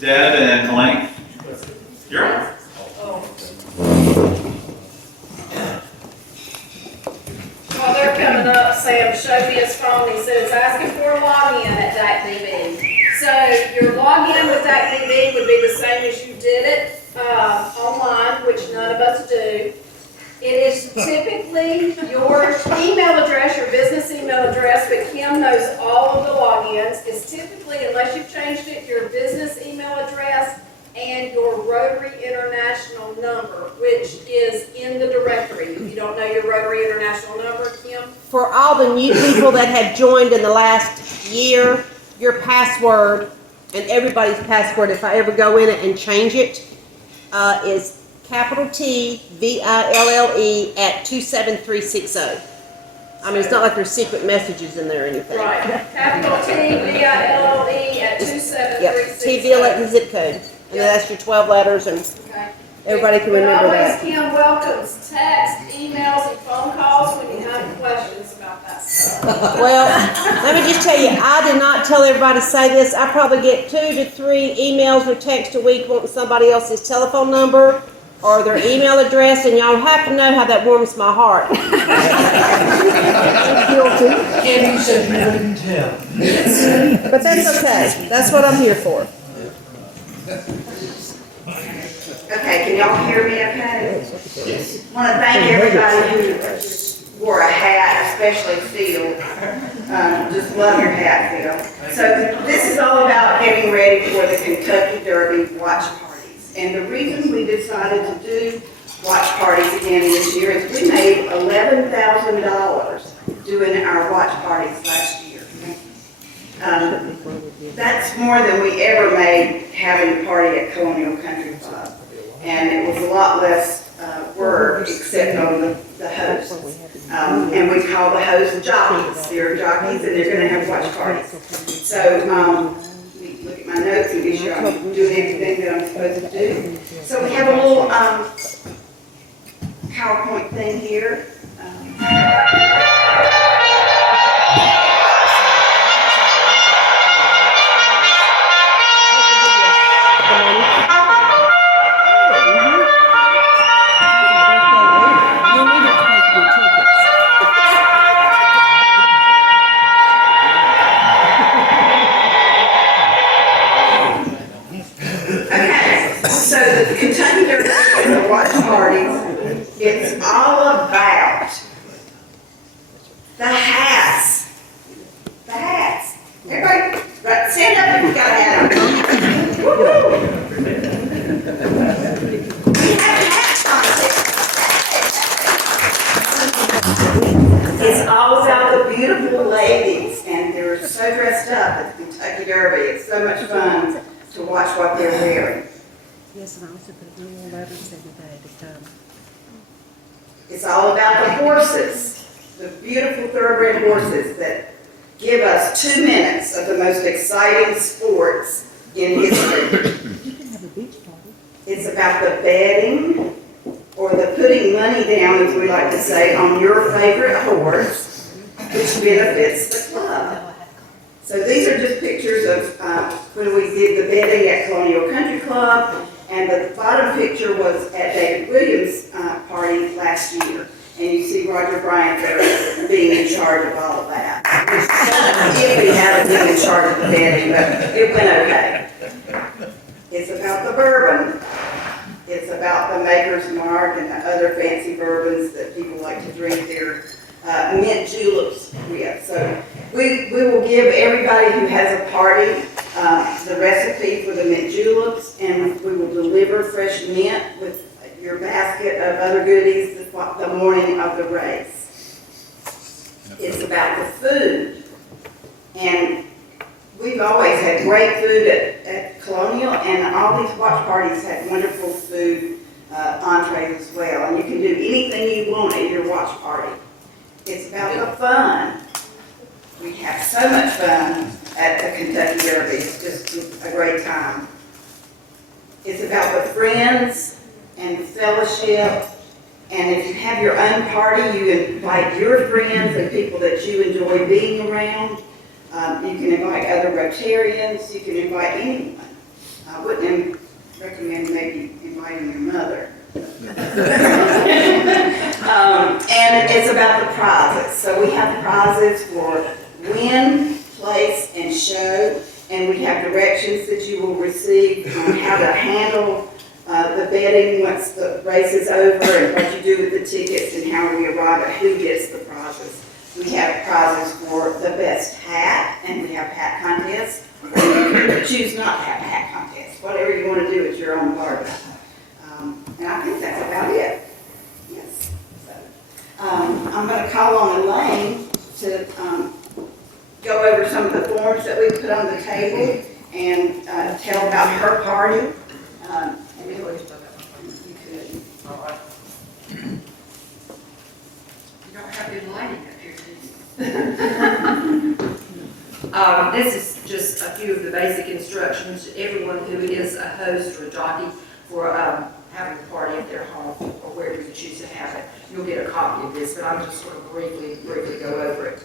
Deb and Elaine. You're on. While they're coming up, Sam showed me his phone. He said it's asking for a login at DACDB. So your login with DACDB would be the same as you did it online, which none of us do. It is typically your email address, your business email address, but Kim knows all of the logins. It's typically, unless you've changed it, your business email address and your Rotary International number, which is in the directory. If you don't know your Rotary International number, Kim? For all the new people that have joined in the last year, your password, and everybody's password, if I ever go in it and change it, is capital T VILLE at 27360. I mean, it's not like there's secret messages in there or anything. Right. Capital T VILLE at 27360. Yep. TVL at the zip code. And that's your 12 letters, and Okay. everybody can remember But always that. Kim welcomes text, emails, and phone calls when you have questions about that stuff. Well, let me just tell you, I did not tell everybody to say this. I probably get 2 to 3 emails or texts a week wanting somebody else's telephone number or their email address, and y'all have to know how that warms my heart. Guilty. And you said you wouldn't tell. But that's okay. That's what I'm here for. Okay, can y'all hear me okay? Yes. I want to thank everybody who wore a hat, especially Phil. Just love your hat, Phil. So this is all about getting ready for the Kentucky Derby watch parties. And the reason we decided to do watch parties again this year is we made $11,000 doing our watch parties last year. That's more than we ever made having a party at Colonial Country Club. And it was a lot less work except on the hosts. And we call the hosts jockeys. They're jockeys and they're going to have watch parties. So let me look at my notes and be sure I'm doing everything that I'm supposed to do. So we have a little PowerPoint thing here. Kentucky Derby and the watch parties, it's all about the hats. The hats. Everybody, right, stand up if you got a hat on. Woo-hoo. We have hats on. It's all about the beautiful ladies, and they're so dressed up at the Kentucky Derby. It's so much fun to watch what they're wearing. Yes, and I also put little letters everybody to come. It's all about the horses, the beautiful thoroughbred horses that give us 2 minutes of the most exciting sports in history. You can have a beach party. It's about the betting, or the putting money down, as we like to say, on your favorite horse, which benefits the club. So these are just pictures of when we did the betting at Colonial Country Club. And the bottom picture was at David Williams' party last year. And you see Roger Bryant there being in charge of all of that. If he hadn't been in charge of the betting, but it went okay. It's about the bourbon. It's about the Maker's Mark and the other fancy bourbons that people like to drink their mint juleps with. So we will give everybody who has a party the recipe for the mint juleps, and we will deliver fresh mint with your basket of other goodies the morning of the race. It's about the food, and we've always had great food at Colonial, and all these watch parties had wonderful food entrees as well, and you can do anything you want at your watch party. It's about the fun. We have so much fun at the Kentucky Derby. It's just a great time. It's about the friends and the fellowship. And if you have your own party, you invite your friends and people that you enjoy being around. You can invite other Rotarians. You can invite anyone. I wouldn't recommend maybe inviting your mother. And it's about the prizes. So we have prizes for win, place, and show. And we have directions that you will receive on how to handle the betting once the race is over, and what you do with the tickets, and how we arrive at who gets the prizes. We have prizes for the best hat, and we have hat contests. Or you can choose not to have a hat contest. Whatever you want to do, it's your own party. And I think that's about it. Yes. So, I'm going to call on Elaine to go over some of the forms that we put on the table and tell about her party. You could. All right. You don't have good lighting up here, do you? This is just a few of the basic instructions to everyone who is a host or a jockey for having a party at their home or wherever you choose to have it. You'll get a copy of this, but I'm just going to briefly go over it.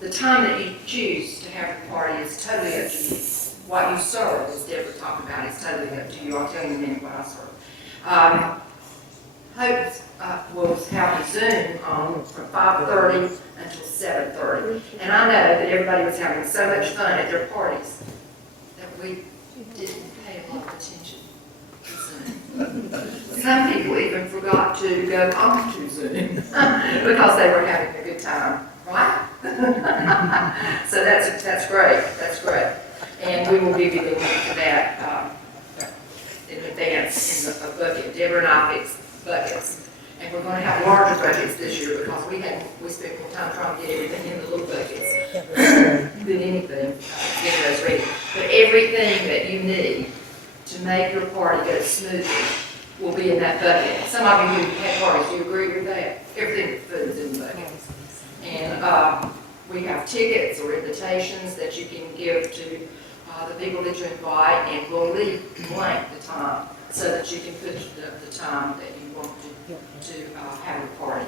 The time that you choose to have the party is totally up to you. What you serve, as Deborah talked about, is totally up to you. I'll tell you in a minute what I serve. Hope will have a Zoom on from 5:30 until 7:30. And I know that everybody was having so much fun at their parties that we didn't pay a lot of attention to Zoom. Some people even forgot to go on to Zoom because they were having a good time, right? So that's great. That's great. And we will give you the link to that in advance in a bucket. Deborah and I fixed buckets. And we're going to have larger buckets this year because we spent more time trying to get everything in the little buckets than anything, getting those ready. But everything that you need to make your party go smoothly will be in that bucket. Some of you who have parties, do you agree with that? Everything with food is in the bucket. And we have tickets or invitations that you can give to the people that you invite, and we'll leave blank the time so that you can put the time that you want to have a party.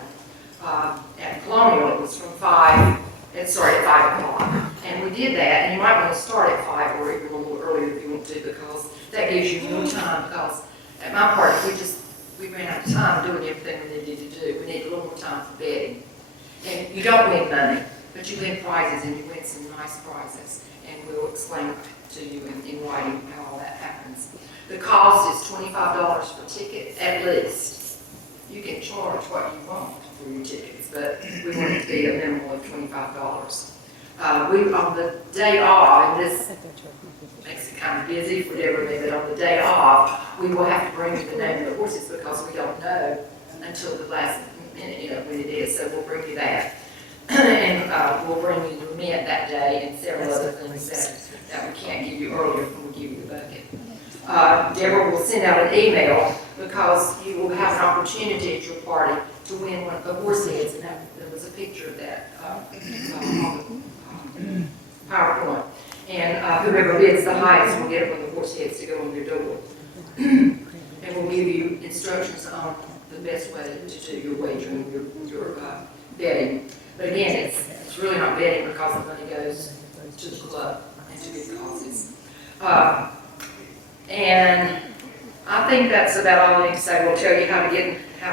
At Colonial, it was from 5, it started at 5 o'clock. And we did that, and you might want to start at 5 or even a little earlier if you want to, because that gives you more time, because at my party, we ran out of time doing everything we needed to do. We needed a little more time for betting. And you don't win money, but you win prizes, and you win some nice prizes. And we'll explain to you in writing how all that happens. The cost is $25 for tickets, at least. You can charge what you want for your tickets, but we want it to be a minimum of $25. On the day off, and this makes it kind of busy for Deborah, but on the day off, we will have to bring you the name of the horses because we don't know until the last minute, when it is, so we'll bring you that. And we'll bring you the mint that day and several other things that we can't give you earlier when we give you the bucket. Deborah will send out an email because you will have an opportunity at your party to win one of the horse heads, and there was a picture of that on the PowerPoint. And whoever bids the highest will get one of the horse heads to go on your door. And we'll give you instructions on the best way to do your wagering, your betting. But again, it's really not betting because the money goes to the club and to good causes. And I think that's about all I need to say. We'll tell you how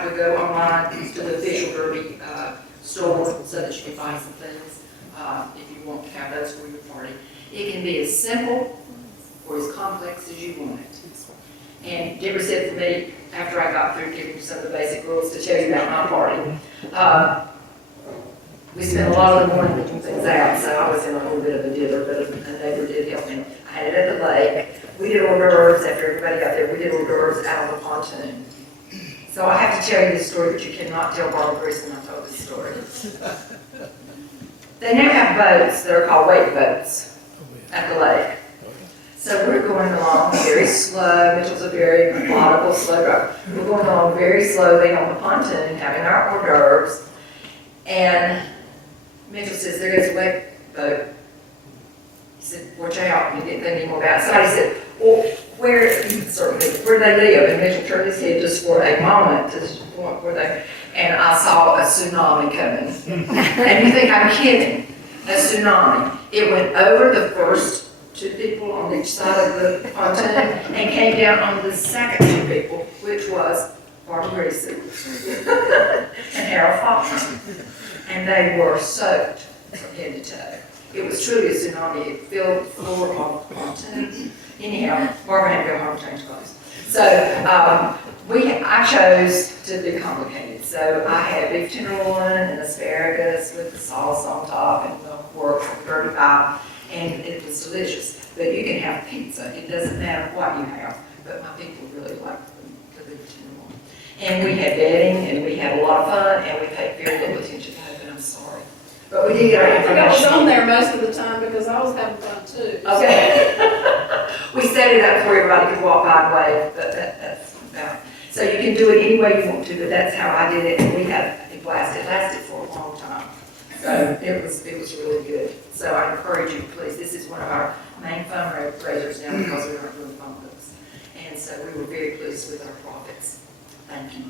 to go online to the official Derby store so that you can buy some things if you want to have those for your party. It can be as simple or as complex as you want it. And Deborah said to me, after I got through giving you some of the basic rules, to tell you about my party. We spent a lot of the morning picking things out, so I was in a little bit of a dither, but a neighbor did help me. I had it at the lake. We did hors d'oeuvres after everybody got there. We did hors d'oeuvres out on the pontoon. So I have to tell you this story, but you cannot tell Barbara Grissom I told this story. They now have boats that are called wake boats at the lake. So we're going along very slow. Mitchell's a very methodical, slow driver. We're going along very slowly on the pontoon, having our hors d'oeuvres. And Mitchell says, there goes a wake boat. He said, watch out, you didn't think any more about it. Somebody said, well, where do they live? And Mitchell turned his head just for a moment to the point where and I saw a tsunami coming. And you think I'm kidding? A tsunami. It went over the first two people on each side of the pontoon and came down on the second two people, which was Barbara Greasy and Harold Faulkner. And they were soaked from head to toe. It was truly a tsunami. It filled the floor of the pontoon. Anyhow, Barbara had to go home and change clothes. So I chose to be complicated. So I had beef tenderloin and asparagus with the sauce on top and the pork from 35, and it was delicious. But you can have pizza. It doesn't matter what you have. But my people really like the beef tenderloin. And we had bedding, and we had a lot of fun, and we paid very little attention to it, and I'm sorry. But we did get our I think I was information. on there most of the time because I was having fun too. Okay. We set it up where everybody could walk by and wave, but that's about. So you can do it any way you want to, but that's how I did it, and we had a blast. It lasted for a long time. So it was really good. So I encourage you, please, this is one of our main fundraisers now because we aren't doing phone books. And so we were very pleased with our profits. Thank you.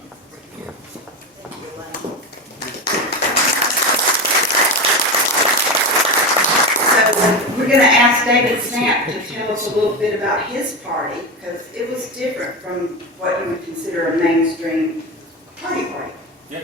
Thank you, Elaine. So we're gonna ask David Snap to tell us a little bit about his party, because it was different from what you would consider a mainstream party. Yeah.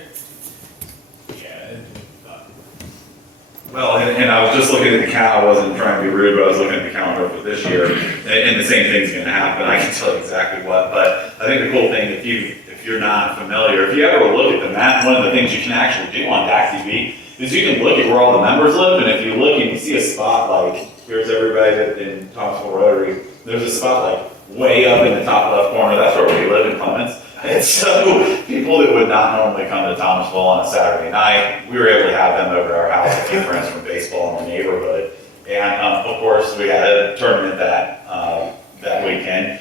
Well, and I was just looking at the calendar, I wasn't trying to be rude, but I was looking at the calendar for this year, and the same thing's gonna happen, I can tell you exactly what, but I think the cool thing, if you're not familiar, if you ever look at the map, one of the things you can actually do on DAC TV is you can look at where all the members live, and if you look and you see a spot like, here's everybody in Thomasville Rotary, there's a spot like way up in the top left corner, that's where we live in Clements. And so people that would not normally come to Thomasville on a Saturday night, we were able to have them over at our house, a few friends from baseball in the neighborhood. And of course, we had a tournament that weekend.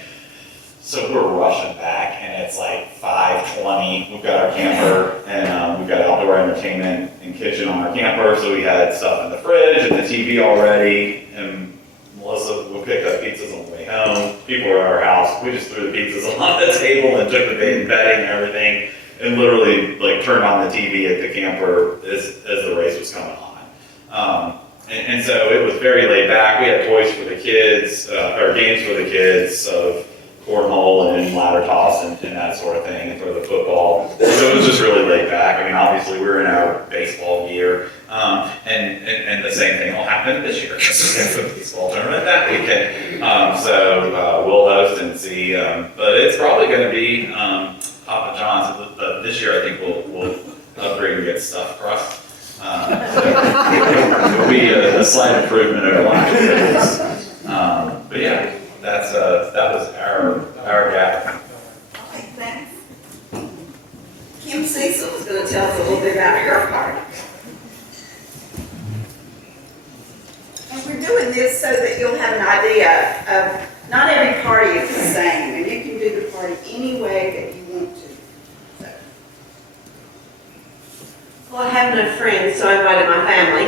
So we're rushing back, and it's like 5:20. We've got our camper, and we've got outdoor entertainment and kitchen on our camper. So we had stuff in the fridge and the TV already, and Melissa, we picked up pizzas on the way home. People were at our house. We just threw the pizzas on the table and took the bedding and everything, and literally like turned on the TV at the camper as the race was coming on. And so it was very laid back. We had toys for the kids, or games for the kids of cornhole and ladder toss and that sort of thing, and for the football. So it was just really laid back. I mean, obviously we were in our baseball gear, and the same thing will happen this year because we have a baseball tournament that weekend. So we'll host and see, but it's probably going to be Papa John's. But this year I think we'll upgrade and get stuffed crust. It'll be a slight improvement over last year. But yeah. That was our gap. Okay, thanks. Kim Cecil is going to tell us a little bit about her party. And we're doing this so that you'll have an idea of not every party is the same, and you can do the party any way that you want to. So. Well, I have no friends, so I invited my family.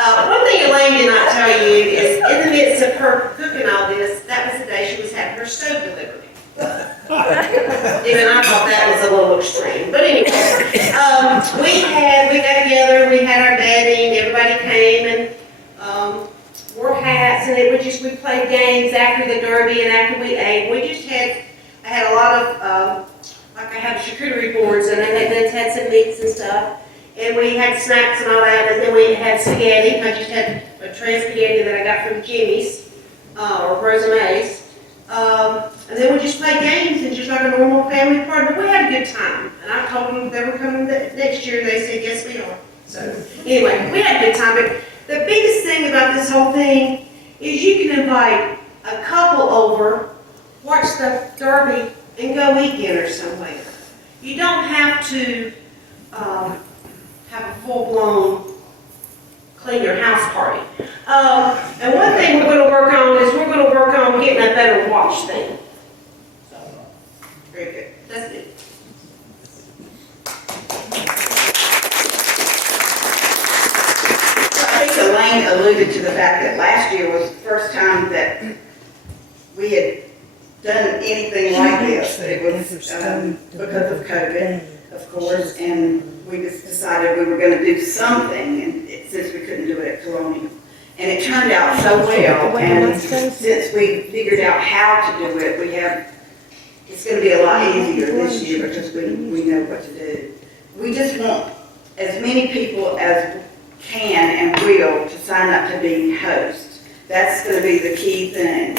One thing Elaine did not tell you is in the midst of her cooking all this, that was the day she was having her stove delivered. Even I thought that was a little extreme, but anyway. We got together, we had our bedding, everybody came and wore hats, and we played games after the derby and after we ate. I had a lot of, I had charcuterie boards and I had some meats and stuff. And we had snacks and all that, and then we had spaghetti. I just had a tray of spaghetti that I got from Jimmy's, or Rosame's. And then we just played games and just like a normal family party. But we had a good time. And I told them they were coming next year. They said, yes, we are. So anyway, we had a good time. But the biggest thing about this whole thing is you can invite a couple over, watch the derby, and go eat dinner somewhere. You don't have to have a full-blown clean your house party. And one thing we're going to work on is getting a better wash thing. So, very good. That's it. I think Elaine alluded to the fact that last year was the first time that we had done anything like this. It was because of COVID, of course, and we just decided we were going to do something, and since we couldn't do it at Colonial. And it turned out so well, and since we figured out how to do it, it's gonna be a lot easier this year because we know what to do. We just want as many people as can and will to sign up to be hosts. That's gonna be the key thing.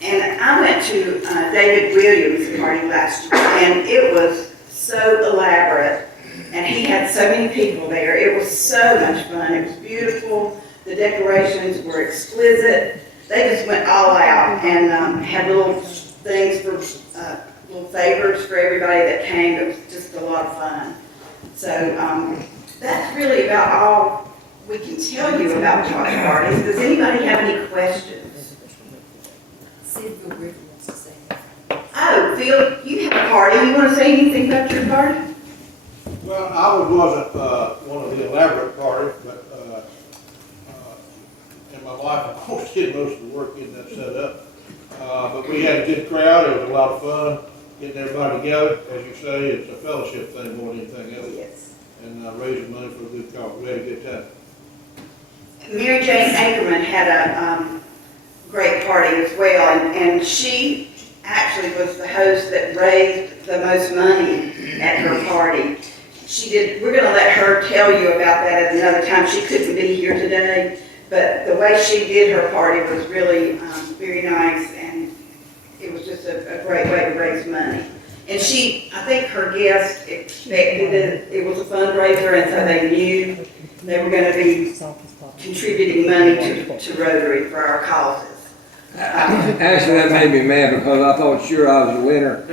And I went to David Williams' party last year, and it was so elaborate, and he had so many people there. It was so much fun. It was beautiful. The decorations were exquisite. They just went all out and had little things for, little favors for everybody that came. It was just a lot of fun. So that's really about all we can tell you about watch parties. Does anybody have any questions? Oh, Phil, you have a party. You want to say anything about your party? Well, ours wasn't one of the elaborate parties, but and my wife, of course, did most of the work getting that set up. But we had a good crowd. It was a lot of fun getting everybody together. As you say, it's a fellowship thing more than anything else. Yes. And raising money for a good cause. We had a good time. Mary Jane Anchorman had a great party as well, and she actually was the host that raised the most money at her party. She did. We're going to let her tell you about that at another time. She couldn't be here today, but the way she did her party was really very nice, and it was just a great way to raise money. And I think her guests expected it was a fundraiser, and so they knew they were going to be contributing money to Rotary for our causes. Actually, that made me mad because I thought sure I was a winner. I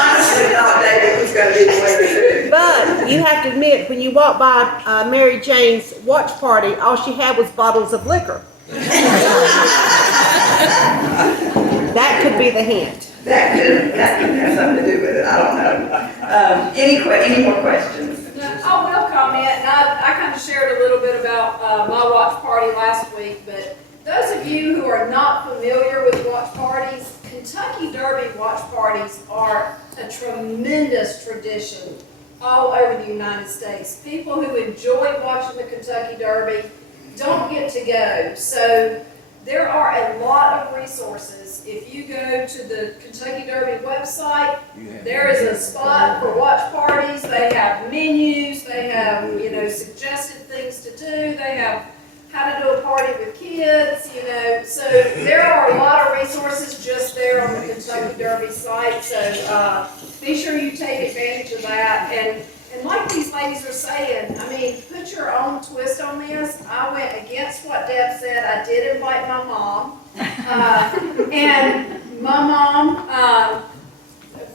honestly thought David was going to be the winner too. But you have to admit, when you walk by Mary Jane's watch party, all she had was bottles of liquor. That could be the hint. That could have something to do with it. I don't know. Any more questions? I will comment, and I kind of shared a little bit about my watch party last week, but those of you who are not familiar with watch parties, Kentucky Derby watch parties are a tremendous tradition all over the United States. People who enjoy watching the Kentucky Derby don't get to go, so there are a lot of resources. If you go to the Kentucky Derby website, there is a spot for watch parties. They have menus, they have, suggested things to do, they have how to do a party with kids, So there are a lot of resources just there on the Kentucky Derby site, so be sure you take advantage of that. And like these ladies are saying, put your own twist on this. I went against what Deb said. I did invite my mom. And my mom, a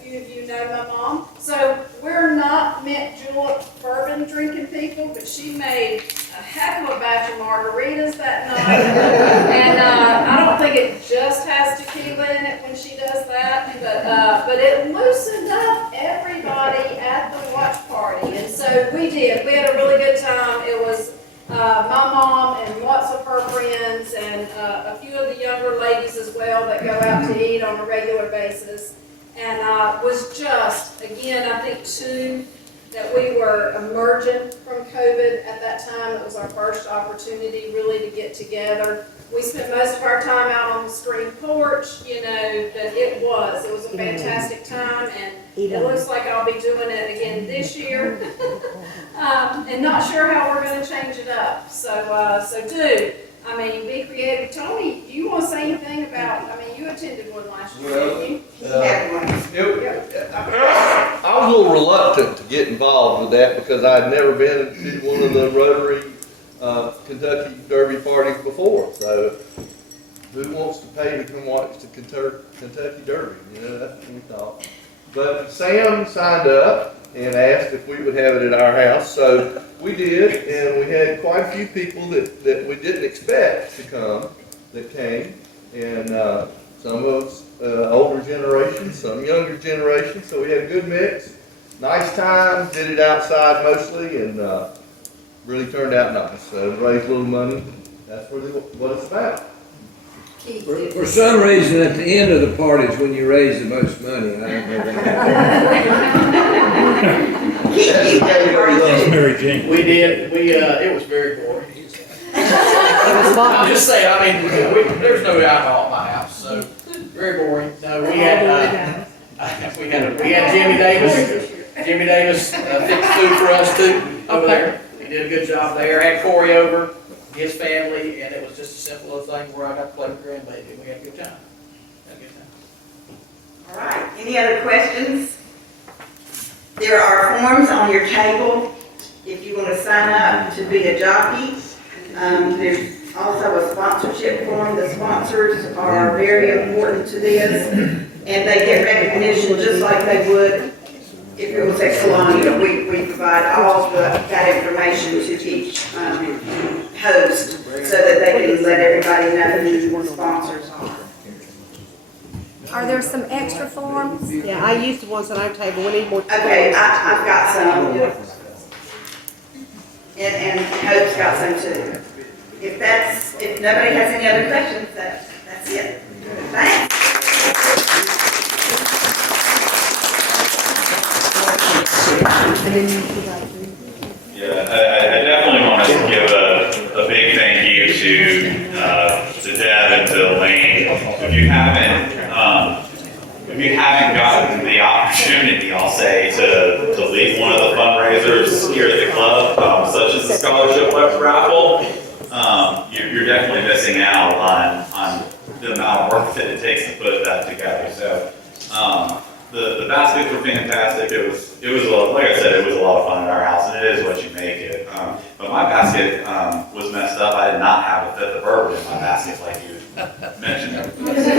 few of you know my mom. So we're not mint julep bourbon drinking people, but she made a heck of a batch of margaritas that night. And I don't think it just has tequila in it when she does that, but it loosened up everybody at the watch party. And so we did. We had a really good time. It was my mom and lots of her friends and a few of the younger ladies as well that go out to eat on a regular basis. And was just, again, I think too, that we were emerging from COVID at that time. It was our first opportunity really to get together. We spent most of our time out on the screen porch, but it was a fantastic time, and it looks like I'll be doing it again this year. And not sure how we're going to change it up. So be creative. Tony, do you want to say anything about, you attended one last year, didn't you? He had one. I was a little reluctant to get involved with that because I'd never been to one of the Rotary Kentucky Derby parties before. So who wants to pay to come watch the Kentucky Derby? That's what we thought. But Sam signed up and asked if we would have it at our house. So we did, and we had quite a few people that we didn't expect to come that came. And some of us older generation, some younger generation. So we had a good mix. Nice time, did it outside mostly, and really turned out nice. So raised a little money. That's really what it's about. For some reason, at the end of the party is when you raise the most money. I don't know why. Keith, you had a party too. Mary Jane. We did, it was very boring. I'm just saying, I mean, there's no alcohol at my house, so, very boring. No, we had Jimmy Davis. Jimmy Davis fixed food for us too, over there. He did a good job there. Had Corey over, his family, and it was just a simple little thing where I got to play with grandbaby. We had a good time. All right, any other questions? There are forms on your table if you want to sign up to be a jockey. There's also a sponsorship form. The sponsors are very important to this, and they get recognition just like they would if it was at Colonial. We provide all that information to each host so that they can let everybody know who the sponsors are. Are there some extra forms? Yeah, I used the ones on our table, we need more. Okay, I've got some. And Hope's got some too. If nobody has any other questions, that's it. Thanks. Yeah, I definitely want to give a big thank you to Deb and to Elaine. If you haven't gotten the opportunity, I'll say, to lead one of the fundraisers here at the club, such as the scholarship raffle, you're definitely missing out on the amount of work that it takes to put that together. So, the baskets were fantastic. It was like I said, it was a lot of fun at our house, and it is what you make it. But my basket was messed up. I did not have a fifth of bourbon in my basket like you mentioned